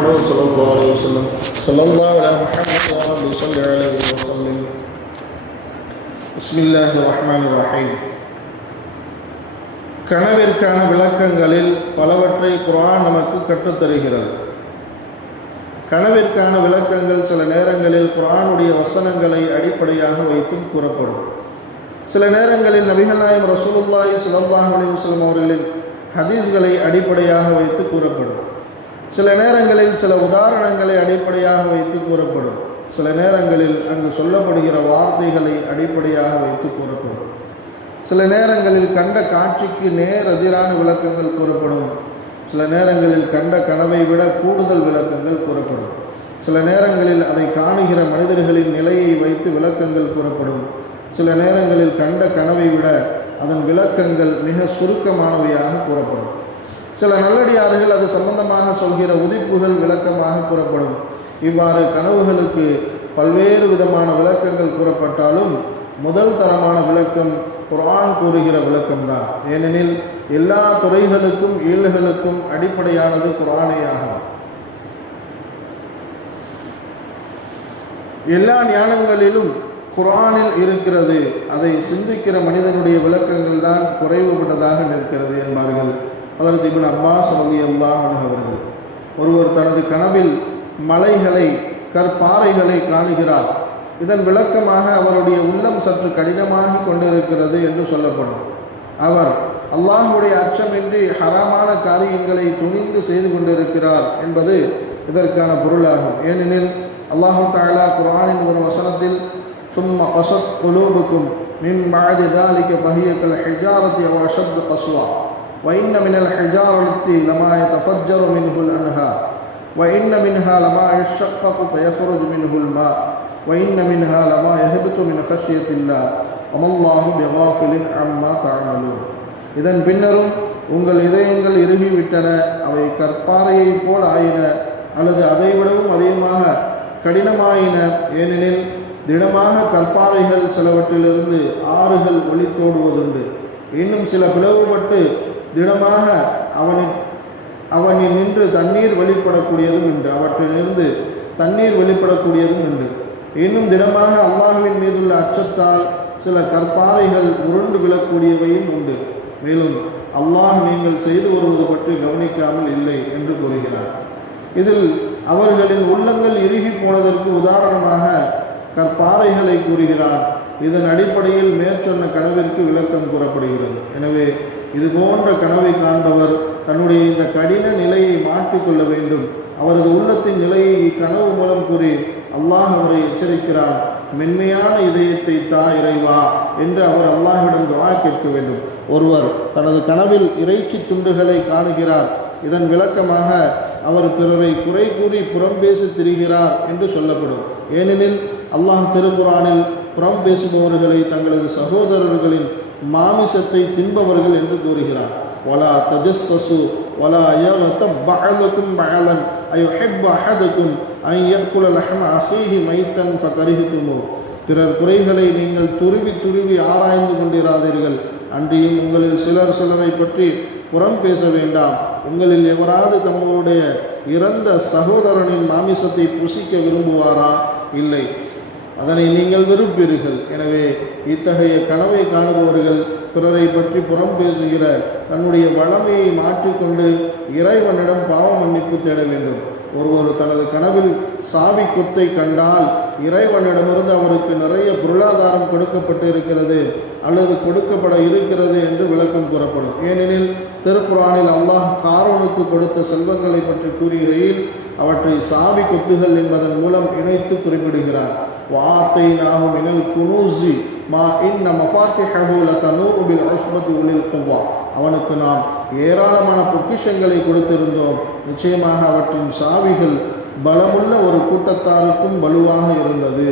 محمد صلى الله عليه وسلم صلى الله على محمد وآله صلى عليه وسلم بسم الله الرحمن الرحيم. கனவிற்கான விளக்கங்களில் பலவற்றை குர்ஆன் நமக்கு கற்றுத்தருகிறது. கனவிற்கான விளக்கங்கள் சில நேரங்களில் குர்ஆனுடைய வசனங்களை அடிப்படையாக வைத்தும் கூறப்படும். சில நேரங்களில் நபிகள் நாயகம் ரசூலுல்லாஹி ஸல்லல்லாஹு அலைஹி வஸல்லம் அவர்களின் ஹதீஸ்களை அடிப்படையாக வைத்து கூறப்படும். சில நேரங்களில் சில உதாரணங்களை அடிப்படையாக வைத்து கூறப்படும். சில நேரங்களில் அங்கு சொல்லப்படுகிற வார்த்தைகளை அடிப்படையாக வைத்து கூறப்படும். சில நேரங்களில் கண்ட காட்சிக்கு நேர் எதிரான விளக்கங்கள் கூறப்படும். சில நேரங்களில் கண்ட கனவை விட கூடுதல் விளக்கங்கள் கூறப்படும். சில நேரங்களில் அதை காணுகிற மனிதர்களின் நிலையை வைத்து விளக்கங்கள் கூறப்படும். சில நேரங்களில் கண்ட கனவை விட அதன் விளக்கங்கள் மிக சுருக்கமானவையாக கூறப்படும். சில நல்லடியார்கள் அது சம்பந்தமாக சொல்கிற உதிப்புகள் விளக்கமாக கூறப்படும். இவ்வாறு கனவுகளுக்கு பல்வேறு விதமான விளக்கங்கள் கூறப்பட்டாலும் முதல் தரமான விளக்கம் குர்ஆன் கூறுகிற விளக்கம்தான். ஏனெனில் எல்லா துறைகளுக்கும் இயல்களுக்கும் அடிப்படையானது குர்ஆனே ஆகும். எல்லா ஞானங்களிலும் குர்ஆனில் இருக்கிறது. அதை சிந்திக்கிற மனிதனுடைய விளக்கங்கள் தான் குறைவுபட்டதாக நிற்கிறது என்பார்கள் ஹஜ்ரத் இப்னு அப்பாஸ் ரலியல்லாஹு அன்ஹு அவர்கள். ஒருவர் தனது கனவில் மலைகளை கற்பாறைகளை காணுகிறார். இதன் விளக்கமாக அவருடைய உள்ளம் சற்று கடினமாகி கொண்டிருக்கிறது என்று சொல்லப்படும். அவர் அல்லாஹ்வுடைய அச்சமின்றி ஹராமான காரியங்களை துணிந்து செய்து கொண்டிருக்கிறார் என்பது இதற்கான பொருளாகும். ஏனெனில் அல்லாஹு தஆலா குர்ஆனின் ஒரு வசனத்தில் சும்ம கஸத் குலூபுக்கும் மின் பஅதி ذلك فهي كالحجارة أو أشد قسوة وإن من الحجارة لما يتفجر منه الأنهار وإن منها لما يشقق فيخرج منه الماء وإن منها لما يهبط من خشية الله وما الله بغافل عما تعملون. இதன் பின்னரும் உங்கள் இதயங்கள் இறுகிவிட்டன, அவை கற்பாறையை போல் ஆயின அல்லது அதைவிடவும் அதிகமாக கடினமாயின. ஏனெனில் திடமாக கற்பாறைகள் சிலவற்றிலிருந்து ஆறுகள் ஒளித்தோடுவதுண்டு. இன்னும் சில பிளவுபட்டு திடமாக அவனில் நின்று தண்ணீர் வெளிப்படக்கூடியதும் உண்டு. அவற்றிலிருந்து தண்ணீர் வெளிப்படக்கூடியதும் உண்டு. இன்னும் திடமாக அல்லாஹ்வின் மீதுள்ள அச்சத்தால் சில கற்பாறைகள் உருண்டு விழக்கூடியவையும் உண்டு. மேலும் அல்லாஹ் நீங்கள் செய்து வருவது பற்றி கவனிக்காமல் இல்லை என்று கூறுகிறார். இதில் அவர்களின் உள்ளங்கள் இறுகி போனதற்கு உதாரணமாக கற்பாறைகளை கூறுகிறார். இதன் அடிப்படையில் மேற்சொன்ன கனவிற்கு விளக்கம் கூறப்படுகிறது. எனவே இது போன்ற கனவை காண்பவர் தன்னுடைய இந்த கடின நிலையை மாற்றிக்கொள்ள வேண்டும். அவரது உள்ளத்தின் நிலையை இக்கனவு மூலம் கூறி அல்லாஹ் அவரை எச்சரிக்கிறார். மென்மையான இதயத்தை தா இறைவா என்று அவர் அல்லாஹ்விடம் துஆ கேட்க வேண்டும். ஒருவர் தனது கனவில் இறைச்சி துண்டுகளை காணுகிறார். இதன் விளக்கமாக அவர் பிறரை குறை கூறி புறம் பேசி திரிகிறார் என்று சொல்லப்படும். ஏனெனில் அல்லாஹ் திருக்குர்ஆனில் புறம் பேசுபவர்களை தங்களது சகோதரர்களின் மாமிசத்தை தின்பவர்கள் என்று கூறுகிறார். வலா தஜஸ்ஸசு வலா யக்தப் பஅலுக்கும் பஅலன் அயுஹிப்பு அஹதுக்கும் அன் யஅகுல லஹ்ம அஹீஹி மைத்தன் ஃபகரிஹ்துமு. பிறர் குறைகளை நீங்கள் துருவி துருவி ஆராய்ந்து கொண்டிராதீர்கள். அன்றியும் உங்களில் சிலர் சிலரை பற்றி புறம் பேச வேண்டாம். உங்களில் எவராது தங்களுடைய இறந்த சகோதரனின் மாமிசத்தை புசிக்க விரும்புவாரா? இல்லை, அதனை நீங்கள் விரும்புவீர்கள். எனவே இத்தகைய கனவை காணுபவர்கள் பிறரை பற்றி புறம் பேசுகிற தன்னுடைய வளமையை மாற்றிக்கொண்டு இறைவனிடம் பாவ மன்னிப்பு தேட வேண்டும். ஒருவர் தனது கனவில் சாவி கொத்தை கண்டால் இறைவனிடமிருந்து அவருக்கு நிறைய பொருளாதாரம் கொடுக்கப்பட்டு இருக்கிறது அல்லது கொடுக்கப்பட இருக்கிறது என்று விளக்கம் கூறப்படும். ஏனெனில் திருக்குர்ஆனில் அல்லாஹ் காரூனுக்கு கொடுத்த செல்வங்களை பற்றி கூறுகையில் அவற்றை சாவி கொத்துகள் என்பதன் மூலம் இணைத்து குறிப்பிடுகிறார். வஆத்தைனாஹு மினல் குனூஸி மா இன்ன மஃபாத்திஹஹு லதனூஉ பில் உஸ்பத்தி உலில் குவ்வா. அவனுக்கு நாம் ஏராளமான பொக்கிஷங்களை கொடுத்திருந்தோம். நிச்சயமாக அவற்றின் சாவிகள் பலமுள்ள ஒரு கூட்டத்தாருக்கும் வலுவாக இருந்தது.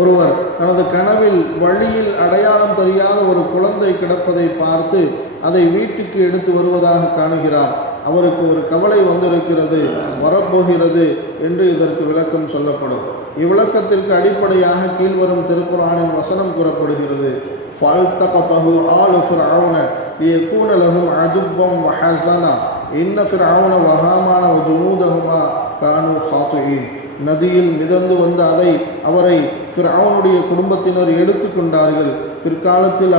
ஒருவர் தனது கனவில் வழியில் அடையாளம் தெரியாத ஒரு குழந்தை கிடப்பதை பார்த்து அதை வீட்டுக்கு எடுத்து வருவதாக காணுகிறார். அவருக்கு ஒரு கவலை வந்திருக்கிறது, வரப்போகிறது என்று இதற்கு விளக்கம் சொல்லப்படும். இவ்விளக்கத்திற்கு அடிப்படையாக கீழ்வரும் திருக்குர்ஆனின் வசனம் கூறப்படுகிறது. فَالْتَقَطَهُ آلُ فِرْعَوْنَ لِيَكُونَ لَهُمْ عَدُوًّا وَحَزَنًا إِنَّ فِرْعَوْنَ وَهَامَانَ وَجُنُودَهُمَا நதியில் மிதந்து வந்த அவரை ஃபிர்அவுனுடைய குடும்பத்தினர் எடுத்து கொண்டார்கள். பிற்காலத்தில்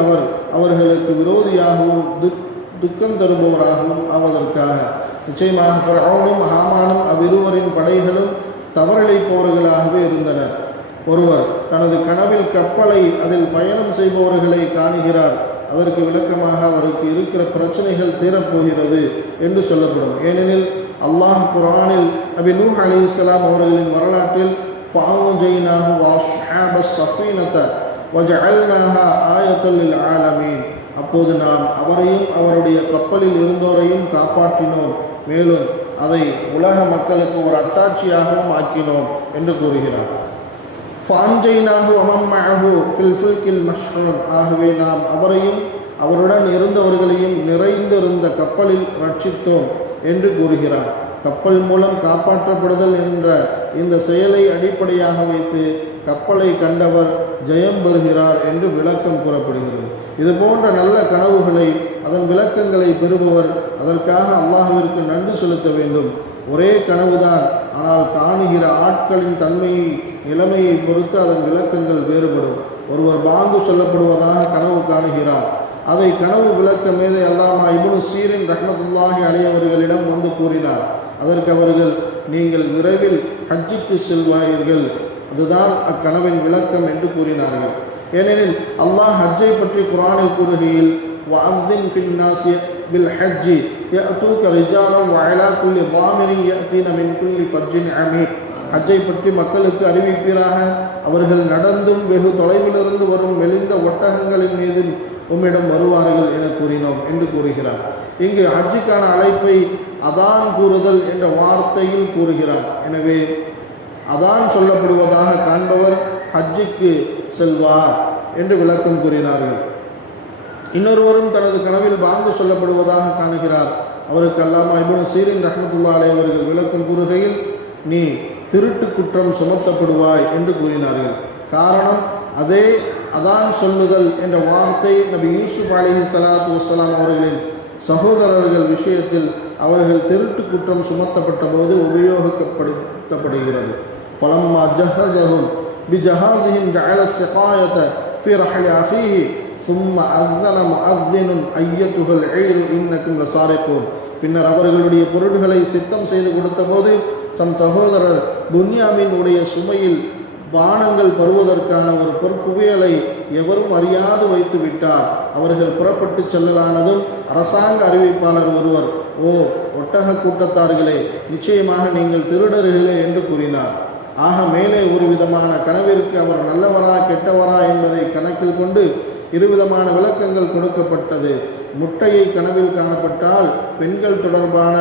அவர்களுக்கு விரோதியாகவும் துக்கம் தருபவராகவும் ஆவதற்காக. நிச்சயமாக ஃபிர்அவுனும் ஹாமானும் அவ்விருவரின் படைகளும் தவறிழைப்பவர்களாகவே இருந்தனர். ஒருவர் தனது கனவில் கப்பலை அதில் பயணம் செய்பவர்களை காணுகிறார். அதற்கு விளக்கமாக அவருக்கு இருக்கிற பிரச்சனைகள் தீரப்போகிறது என்று சொல்லப்படும். ஏனெனில் அல்லாஹ் குர்ஆனில் நபி நூஹ் அலைஹிஸ்ஸலாம் அவர்களின் வரலாற்றில் ஃபஅன்ஜைனாஹு வஅஸ்ஹாபஸ் ஸஃபீனத வஜஅல்னாஹா ஆயத்தல் லில் ஆலமீன், அப்போது நாம் அவரையும் அவருடைய கப்பலில் இருந்தோரையும் காப்பாற்றினோம், மேலும் அதை உலக மக்களுக்கு ஒரு அத்தாட்சியாகவும் ஆக்கினோம் என்று கூறுகிறார். ஃபஅன்ஜைனாஹு வமன் மஅஹு ஃபில் ஃபுல்கில் மஷ்ஹூன், ஆகவே நாம் அவரையும் அவருடன் இருந்தவர்களையும் நிறைந்திருந்த கப்பலில் ரட்சித்தோம் என்று கூறுகிறார். கப்பல் மூலம் காப்பாற்றப்படுதல் என்ற இந்த செயலை அடிப்படையாக வைத்து கப்பலை கண்டவர் ஜெயம் பெறுகிறார் என்று விளக்கம் கூறப்படுகிறது. இது போன்ற நல்ல கனவுகளை, அதன் விளக்கங்களை பெறுபவர் அதற்காக அல்லாஹ்விற்கு நன்றி செலுத்த வேண்டும். ஒரே கனவுதான், ஆனால் காணுகிற ஆட்களின் தன்மையை நிலைமையை பொறுத்து அதன் விளக்கங்கள் வேறுபடும். ஒருவர் பாங்கு சொல்லப்படுவதாக கனவு காணுகிறார். அதை கனவு விளக்க மேதை அல்லாமா இப்னு சீரின் ரஹ்மத்துல்லாஹி அலைஹி அவர்களிடம் வந்து கூறினார். அதற்கு அவர்கள், நீங்கள் விரைவில் ஹஜ்ஜுக்கு செல்வார்கள், அதுதான் அக்கனவின் விளக்கம் என்று கூறினார்கள். ஏனெனில் அல்லாஹ் ஹஜ்ஜை பற்றி குர்ஆனில் கூறுகையில், வஅذின் ஃபின் நாஸி பில் ஹஜ்ஜி யஅதூக ரிஜாலன் வஅலா குல்லி ضامرin يأتين من كل فج عميق, ஹஜ்ஜை பற்றி மக்களுக்கு அறிவிப்பீராக, அவர்கள் நடந்தும் வெகு தொலைவிலிருந்து வரும் மெலிந்த ஒட்டகங்களின் மீது உம்மிடம் வருவார்கள் என கூறினோம் என்று கூறுகிறார். இங்கு ஹஜ்ஜுக்கான அழைப்பை அதான் கூறுதல் என்ற வார்த்தையில் கூறுகிறார். எனவே அதான் சொல்லப்படுவதாக காண்பவர் ஹஜ்ஜுக்கு செல்வார் என்று விளக்கம் கூறினார்கள். இன்னொருவரும் தனது கனவில் பாங்கு சொல்லப்படுவதாக காணுகிறார். அவருக்கு அல்லாமா இப்னு சீரின் ரஹ்மத்துல்லாஹி அலைஹி அவர்கள் விளக்கம் கூறுகையில், நீ திருட்டு குற்றம் சுமத்தப்படுவாய் என்று கூறினார்கள். காரணம், அதே அதான் சொல்லுதல் என்ற வார்த்தை நபி யூசுப் அலைஹிஸ்ஸலாத்து வஸ்ஸலாம் அவர்களின் சகோதரர்கள் விஷயத்தில் அவர்கள் திருட்டு குற்றம் சுமத்தப்பட்ட போது உபயோகப்படுத்தப்படுகிறது. ஃபலம்மா ஜஹஸஹும் பிஜஹாஸிஹிம் ஜஅல ஸிகாயத ஃபீ ரஹ்லி அஃபீஹி ثم أذن مؤذن أيتها العير إنكم لسارقون, பின்னர் அவர்களுடைய பொருள்களை சித்தம் செய்து கொடுத்த போது தம் சகோதரர் புன்யாமின் உடைய சுமையில் பானங்கள் பருவதற்கான ஒரு பொற்குவியலை எவரும் அறியாது வைத்து விட்டார். அவர்கள் புறப்பட்டு செல்லலானதும் அரசாங்க அறிவிப்பாளர் ஒருவர், ஓ ஒட்டக கூட்டத்தார்களே, நிச்சயமாக நீங்கள் திருடர்களே என்று கூறினார். ஆக மேலே ஒரு விதமான கனவிற்கு அவர் நல்லவரா கெட்டவரா என்பதை கணக்கில் கொண்டு இருவிதமான விளக்கங்கள் கொடுக்கப்பட்டது. முட்டையை கனவில் காணப்பட்டால் பெண்கள் தொடர்பான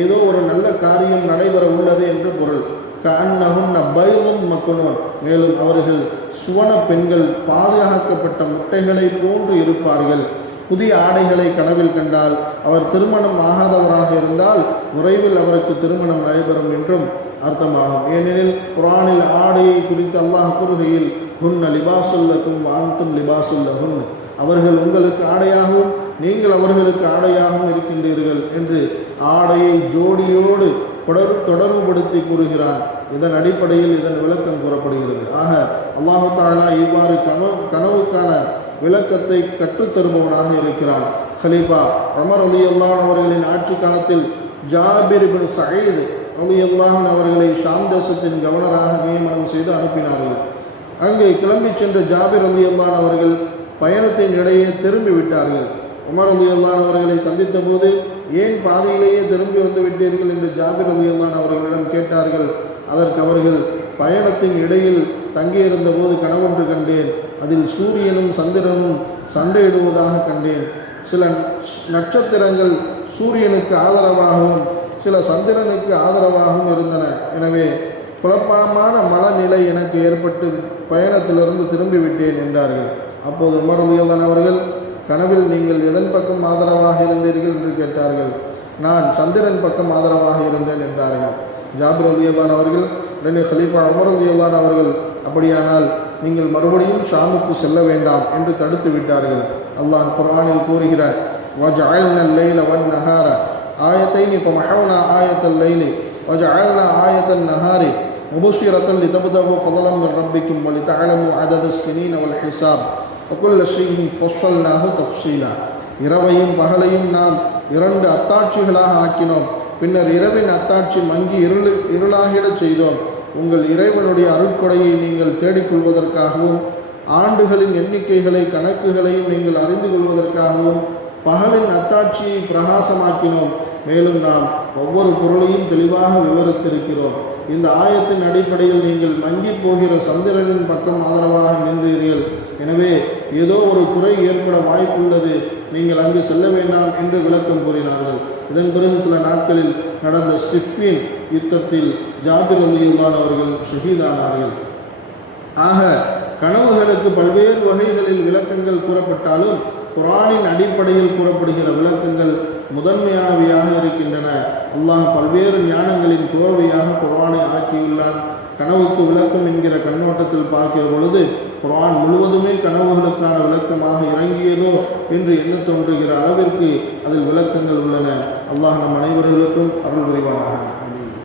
ஏதோ ஒரு நல்ல காரியம் நடைபெற உள்ளது என்று பொருள். கஅன்னஹுன்ன பைதும் மக்னூன், மேலும் அவர்கள் சுவன பெண்கள், பாதுகாக்கப்பட்ட முட்டைகளை போன்று இருப்பார்கள். புதிய ஆடைகளை கனவில் கண்டால் அவர் திருமணம் ஆகாதவராக இருந்தால் விரைவில் அவருக்கு திருமணம் நடைபெறும் என்றும் அர்த்தமாகும். ஏனெனில் குர்ஆனில் ஆடையை குறித்து அல்லாஹ் கூறுகையில், ஹுன்ன லிபாசுல்லக்கும் வான்தும் லிபாசுல்லஹுன், அவர்கள் உங்களுக்கு ஆடையாகவும் நீங்கள் அவர்களுக்கு ஆடையாகவும் இருக்கின்றீர்கள் என்று ஆடையை ஜோடியோடு தொடர்புபடுத்தி கூறுகிறான். இதன் அடிப்படையில் இதன் விளக்கம் கூறப்படுகிறது. ஆக அல்லாஹு தஆலா இவ்வாறு கனவுக்கான விளக்கத்தை கற்றுத்தருபவனாக இருக்கிறான். ஹலீஃபா உமர் ரலியல்லாஹு அவர்களின் ஆட்சி காலத்தில் ஜாபிர் இப்னு சயீத் ரலியல்லாஹு அவர்களை ஷாம் தேசத்தின் கவர்னராக நியமனம் செய்து அனுப்பினார்கள். அங்கே கிளம்பி சென்ற ஜாபிர் ரலியல்லாஹு அவர்கள் பயணத்தின் இடையே திரும்பி விட்டார்கள். உமர் ரலியல்லாஹு அவர்களை சந்தித்த போது, ஏன் பாதையிலேயே திரும்பி வந்து விட்டீர்கள் என்று ஜாபிர் ரலியல்லாஹு அவர்களிடம் கேட்டார்கள். அதற்கு அவர்கள், பயணத்தின் இடையில் தங்கியிருந்த போது கனவொன்று கண்டேன். அதில் சூரியனும் சந்திரனும் சண்டையிடுவதாக கண்டேன். சில நட்சத்திரங்கள் சூரியனுக்கு ஆதரவாகவும் சில சந்திரனுக்கு ஆதரவாகவும் இருந்தன. எனவே குழப்பமான மனநிலை எனக்கு ஏற்பட்டு பயணத்திலிருந்து திரும்பி விட்டேன் என்றார்கள். அப்போது உமர் ரலியல்லாஹு அவர்கள், கனவில் நீங்கள் எதன் பக்கம் ஆதரவாக இருந்தீர்கள் என்று கேட்டார்கள். நான் சந்திரன் பக்கம் ஆதரவாக இருந்தேன் என்றார்கள். ஜாபிர் ரலியல்லாஹு அவர்கள் உடனே ஹலீஃபா உமர் ரலியல்லாஹு அவர்கள், அப்படியானால் நீங்கள் மறுபடியும் ஷாமுக்கு செல்ல வேண்டாம் என்று தடுத்து விட்டார்கள். அல்லாஹ் குர்ஆனில் கூறுகிறார், வஜஅல்னா அல்லைல வன்னஹார ஆயத்தைனி ஃபமஹவ்னா ஆயத்தல் லைலி வஜஅல்னா ஆயத்தன் நஹாரி முபஷிரத்தன் லிதபதகு ஃபதலம் மின் ரப்பிக்கும் வலிதஅலமு அதத ஸினீன வல் ஹிசாப் வகுல்ல ஷைஇன் ஃபஸ்ஸல்நாஹு தஃஸீலா. இரவையும் பகலையும் நாம் 2 அத்தாட்சிகளாக ஆக்கினோம். பின்னர் இரவின் அத்தாட்சி மங்கி இருளாகிடச் செய்தோம். உங்கள் இறைவனுடைய அருட்கொடையை நீங்கள் தேடிக்கொள்வதற்காகவும் ஆண்டுகளின் எண்ணிக்கைகளை கணக்குகளையும் நீங்கள் அறிந்து கொள்வதற்காகவும் பகலின் அத்தாட்சியை பிரகாசமாக்கினோம். மேலும் நாம் ஒவ்வொரு பொருளையும் தெளிவாக விவரித்திருக்கிறோம். இந்த ஆயத்தின் அடிப்படையில் நீங்கள் மங்கி போகிற சந்திரனின் பக்கம் ஆதரவாக நின்றீர்கள். எனவே ஏதோ ஒரு குறை ஏற்பட வாய்ப்புள்ளது, நீங்கள் அங்கு செல்ல வேண்டாம் என்று விளக்கம் கூறினார்கள். இதன் பிறகு சில நாட்களில் நடந்த சிஃபின் யுத்தத்தில் ஜாபிர் ரலியல்லாஹு அவர்கள் ஷஹீதானார்கள். ஆக கனவுகளுக்கு பல்வேறு வகைகளில் விளக்கங்கள் கூறப்பட்டாலும் குர்ஆனின் அடிப்படையில் கூறப்படுகிற விளக்கங்கள் முதன்மையானவையாக இருக்கின்றன. அல்லாஹ் பல்வேறு ஞானங்களின் கோர்வையாக குர்ஆனை ஆக்கியுள்ளான். கனவுக்கு விளக்கம் என்கிற கண்ணோட்டத்தில் பார்க்கிற பொழுது குர்ஆன் முழுவதுமே கனவுகளுக்கான விளக்கமாக இறங்கியதோ என்று எண்ண தோன்றுகிற அளவிற்கு அதில் விளக்கங்கள் உள்ளன. அல்லாஹ் நம் அனைவர்களுக்கும் அருள் புரிவானாக.